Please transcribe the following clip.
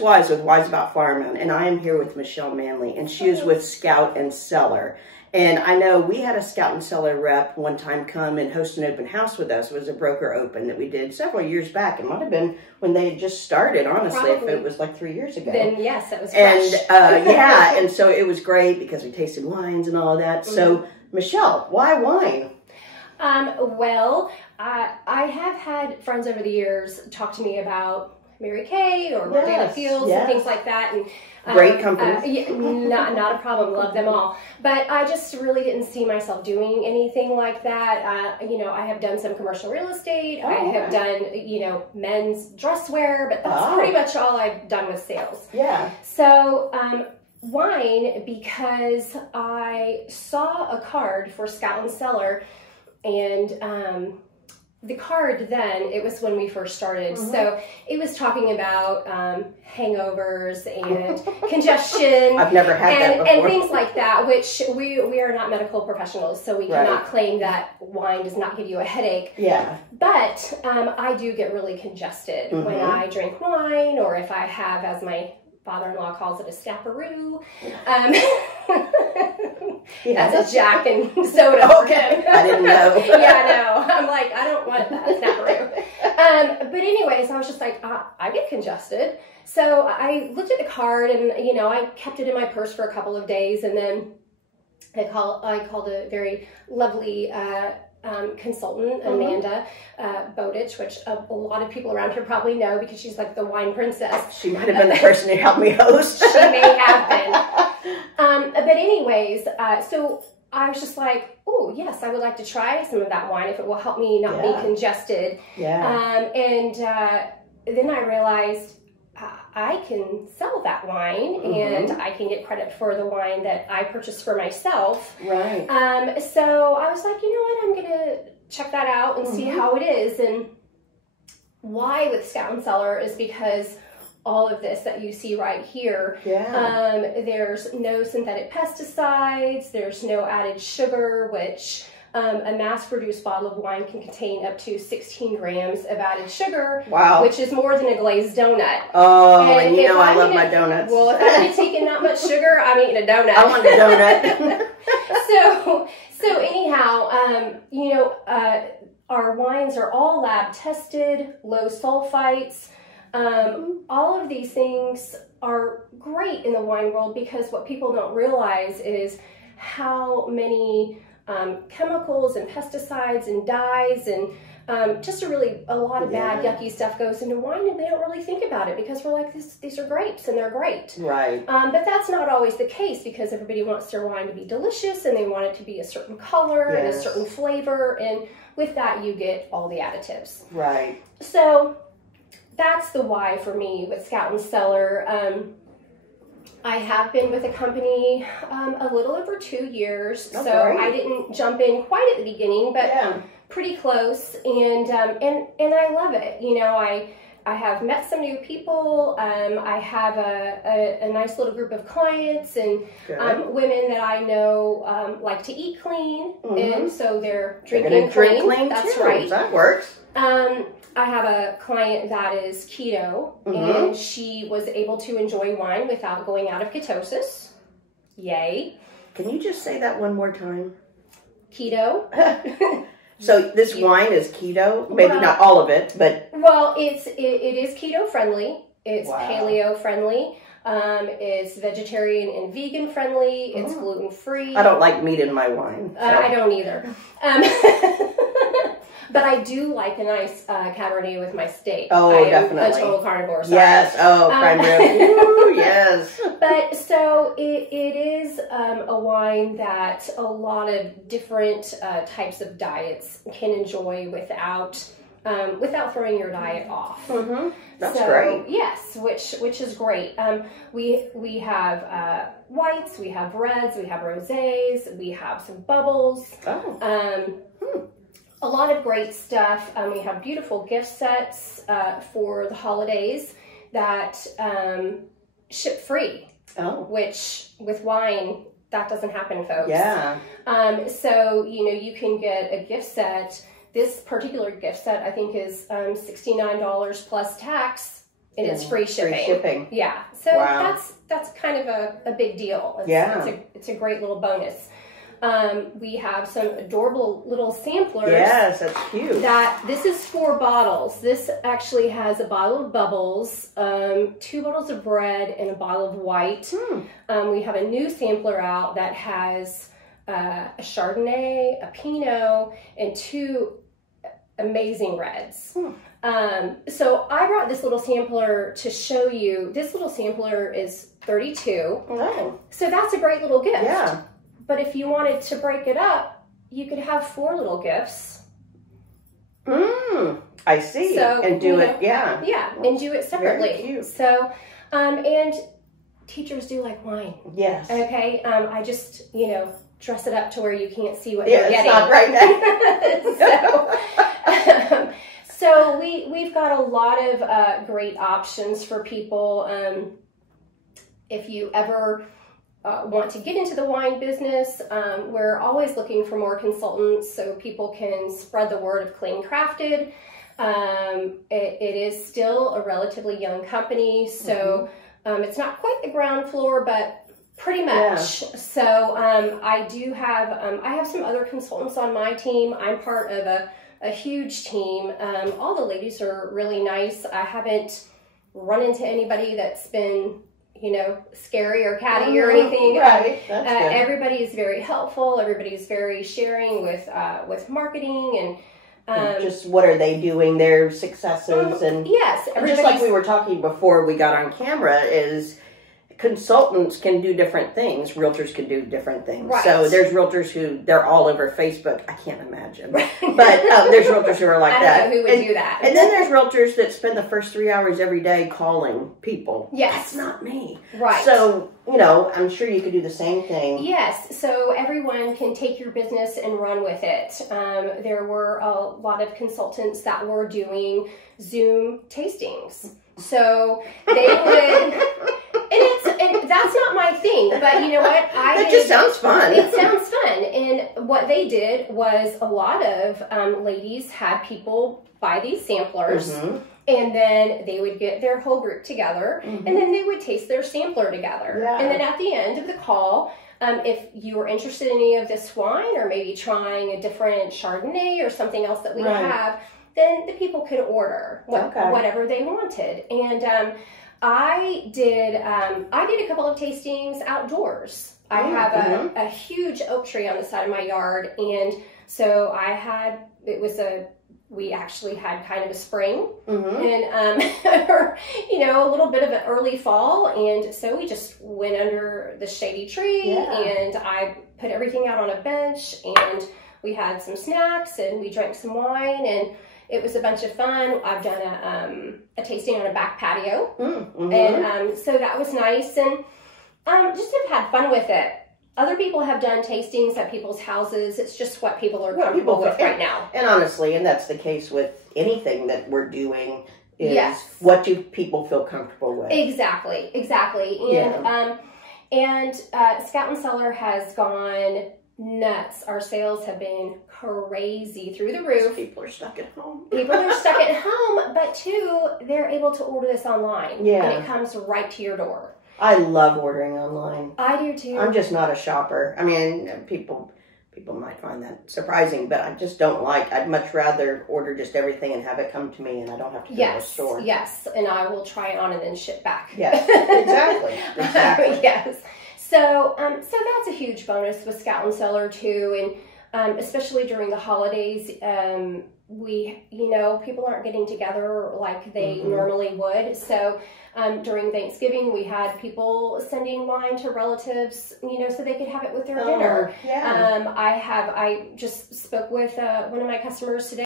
Kris Wise with Wise About Flower Mound, and I am here with Michelle Manley, and she is with Scout and Cellar. And I know we had a Scout and Cellar rep one time come and host an open house with us. It was a broker open that we did several years back. It might have been when they had just started, honestly, Probably. if it was like 3 years ago. Then yes, that was fresh. And yeah, and so it was great because we tasted wines and all of that. So Michelle, why wine? Well, I have had friends over the years talk to me about Mary Kay or Rodeo Fields and things like that. And great companies. Yeah, not a problem. Love them all. But I just really didn't see myself doing anything like that. You know, I have done some commercial real estate. I have done, you know, men's dress wear, but that's pretty much all I've done with sales. Yeah. So, wine, because I saw a card for Scout and Cellar, and the card then, it was when we first started, so it was talking about hangovers and congestion. I've never had that before. And things like that, which we are not medical professionals, so we cannot claim that wine does not give you a headache. Yeah. But I do get really congested when I drink wine, or if I have, as my father-in-law calls it, a snapperoo. That's a Jack and soda. Okay. I didn't know. Yeah, I know. I'm like, I don't want that snapperoo. But anyways, I was just like, I get congested. So I looked at the card, and you know, I kept it in my purse for a couple of days, and then I called a very lovely consultant, Amanda Bowditch, which a lot of people around here probably know because she's like the wine princess. She might have been the person who helped me host. She may have been. But anyways, so I was just like, oh, yes, I would like to try some of that wine if it will help me not be congested. Yeah. And then I realized I can sell that wine and I can get credit for the wine that I purchased for myself. Right. So I was like, you know what, I'm going to check that out and see how it is. And why with Scout and Cellar is because all of this that you see right here, there's no synthetic pesticides, there's no added sugar, which a mass-produced bottle of wine can contain up to 16 grams of added sugar, which is more than a glazed donut. Oh, and you know I love my donuts. Well, if I'm taking that much sugar, I'm eating a donut. I want a donut. So anyhow, you know, our wines are all lab tested, low sulfites. All of these things are great in the wine world because what people don't realize is how many chemicals and pesticides and dyes and just a lot of bad, yucky stuff goes into wine, and they don't really think about it because we're like, these are grapes and they're great. Right. But that's not always the case because everybody wants their wine to be delicious and they want it to be a certain color and a certain flavor, and with that you get all the additives. Right. So that's the why for me with Scout and Cellar. I have been with the company a little over 2 years, so I didn't jump in quite at the beginning, but pretty close, and I love it. You know, I have met some new people. I have a nice little group of clients and women that I know like to eat clean, and so they're drinking clean. That's too. right. That works. I have a client that is keto, and she was able to enjoy wine without going out of ketosis. Yay. Can you just say that one more time? Keto. So this wine is keto? Maybe not all of it, but... Well, it is keto friendly. It's paleo friendly. It's vegetarian and vegan friendly. It's gluten free. I don't like meat in my wine. So. I don't either. But I do like a nice Cabernet with my steak. Oh, definitely. I'm a total carnivore. Sorry. Yes. Oh, prime rib. Ooh, yes. But so it is a wine that a lot of different types of diets can enjoy without throwing your diet off. That's great. Yes, which is great. We have whites, we have reds, we have rosés, we have some bubbles. A lot of great stuff. We have beautiful gift sets for the holidays that ship free, which with wine, that doesn't happen, folks. Yeah. So, you know, you can get a gift set. This particular gift set, I think, is $69 plus tax, and it's free shipping. Free shipping. Yeah. So wow. that's kind of a big deal. It's a great little bonus. We have some adorable little samplers. Yes, that's cute. This is 4 bottles. This actually has a bottle of bubbles, 2 bottles of red, and a bottle of white. We have a new sampler out that has a Chardonnay, a Pinot, and 2 amazing reds. So I brought this little sampler to show you. This little sampler is 32. Oh. So that's a great little gift. Yeah. But if you wanted to break it up, you could have 4 little gifts. I see. So, and do it, yeah. Yeah, and do it separately. Very cute. So, and teachers do like wine. Yes. Okay, I just, dress it up to where you can't see what you're getting. It's not right now. So we've got a lot of great options for people. If you ever want to get into the wine business, we're always looking for more consultants so people can spread the word of Clean Crafted. It is still a relatively young company, so it's not quite the ground floor, but pretty much. Yeah. So I do have I have some other consultants on my team. I'm part of a huge team. All the ladies are really nice. I haven't run into anybody that's been scary or catty or anything. Right. That's good. Everybody is very helpful. Everybody is very sharing with marketing and just what are they doing, their successes, and yes, just like we were talking before we got on camera, is consultants can do different things. Realtors can do different things. Right. So there's realtors who they're all over Facebook. I can't imagine, but there's realtors who are like I that. don't know who would do that. And then there's realtors that spend the first 3 hours every day calling people. Yes, that's not me. Right. So I'm sure you could do the same thing. Yes. So everyone can take your business and run with it. There were a lot of consultants that were doing Zoom tastings. So they would. And that's not my thing, but you know what? That just sounds fun. It sounds fun. And what they did was a lot of ladies had people buy these samplers, and then they would get their whole group together, and then they would taste their sampler together. Yeah. And then at the end of the call, if you were interested in any of this wine, or maybe trying a different Chardonnay or something else that we have, then the people could order whatever they wanted. And I did a couple of tastings outdoors. I have a huge oak tree on the side of my yard, and so we actually had kind of a spring and a little bit of an early fall, and so we just went under the shady tree and I put everything out on a bench, and we had some snacks and we drank some wine, and it was a bunch of fun. I've done a tasting on a back patio, and so that was nice, and just have had fun with it. Other people have done tastings at people's houses. It's just what people are comfortable with right now. And honestly, and that's the case with anything that we're doing, is what do people feel comfortable with? Exactly. And Scout and Cellar has gone nuts. Our sales have been crazy through the roof. People are stuck at home. People are stuck at home, but too, they're able to order this online. Yeah. And it comes right to your door. I love ordering online. I do too. I'm just not a shopper. I mean, people might find that surprising, but I just don't like. I'd much rather order just everything and have it come to me, and I don't have to go to a store. Yes, and I will try it on and then ship back. Yes, exactly. Yes. So that's a huge bonus with Scout and Cellar too, and especially during the holidays, people aren't getting together like they normally would. So during Thanksgiving, we had people sending wine to relatives, so they could have it with their dinner. Yeah. I just spoke with one of my customers today.